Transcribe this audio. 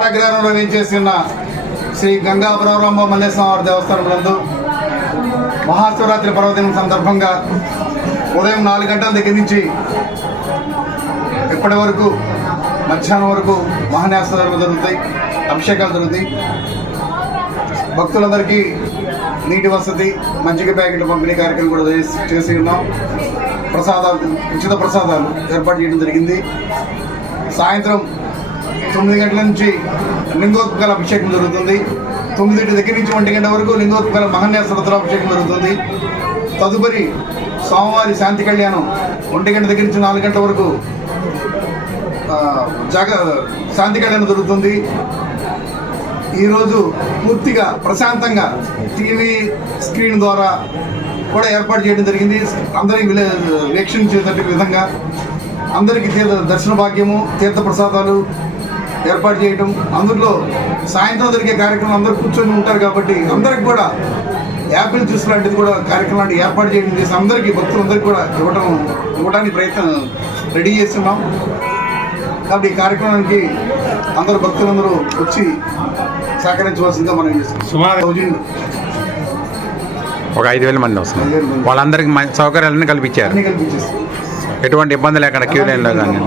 ఆడగ్రహంలో వేంచేసిన శ్రీ గంగా ప్రవరంభ మల్లేశ్వర దేవస్థానం నందు మహాశివరాత్రి పర్వదినం సందర్భంగా ఉదయం నాలుగు గంటల దగ్గర నుంచి ఇప్పటి వరకు మధ్యాహ్నం వరకు మహాన్యాసాలు జరుగుతాయి అభిషేకాలు జరుగుతాయి. భక్తులందరికీ నీటి వసతి మజ్జిగ ప్యాకెట్ పంపిణీ కార్యక్రమం కూడా చేసి ఉన్నాం. ప్రసాదాలు ఉచిత ప్రసాదాలు ఏర్పాటు చేయడం జరిగింది. సాయంత్రం తొమ్మిది గంటల నుంచి లింగోత్కల అభిషేకం జరుగుతుంది. తొమ్మిదింటి దగ్గర నుంచి ఒంటి గంట వరకు లింగోత్కల మహన్యాస అభిషేకం జరుగుతుంది. తదుపరి స్వామివారి శాంతి కళ్యాణం ఒంటి గంట దగ్గర నుంచి నాలుగు గంటల వరకు జాగ శాంతి కళ్యాణం జరుగుతుంది. ఈరోజు పూర్తిగా ప్రశాంతంగా టీవీ స్క్రీన్ ద్వారా కూడా ఏర్పాటు చేయడం జరిగింది. అందరికీ విలే- వీక్షించేటట్టు విధంగా అందరికీ తీర్థ దర్శన భాగ్యము తీర్థ ప్రసాదాలు ఏర్పాటు చేయడం అందులో సాయంత్రం జరిగే కార్యక్రమం అందరూ కూర్చొని ఉంటారు కాబట్టి అందరికి కూడా యాపిల్ జ్యూస్ లాంటిది కూడా కార్యక్రమం లాంటివి ఏర్పాటు చేయడం చేసి అందరికీ భక్తులందరికీ కూడా ఇవ్వడం ఇవ్వడానికి ప్రయత్నం రెడీ చేస్తున్నాం. కాబట్టి ఈ కార్యక్రమానికి అందరు భక్తులందరూ వచ్చి సహకరించవలసిందిగా మనం చేస్తున్నాం. సుమారు ఒక ఐదు వేల మంది వస్తున్నారు. మంది. వాళ్ళందరికీ మంచి సౌకర్యాలన్నీ కల్పించారు. ఎటువంటి ఇబ్బంది లేకుండా క్యూ లైన్లో కానీ.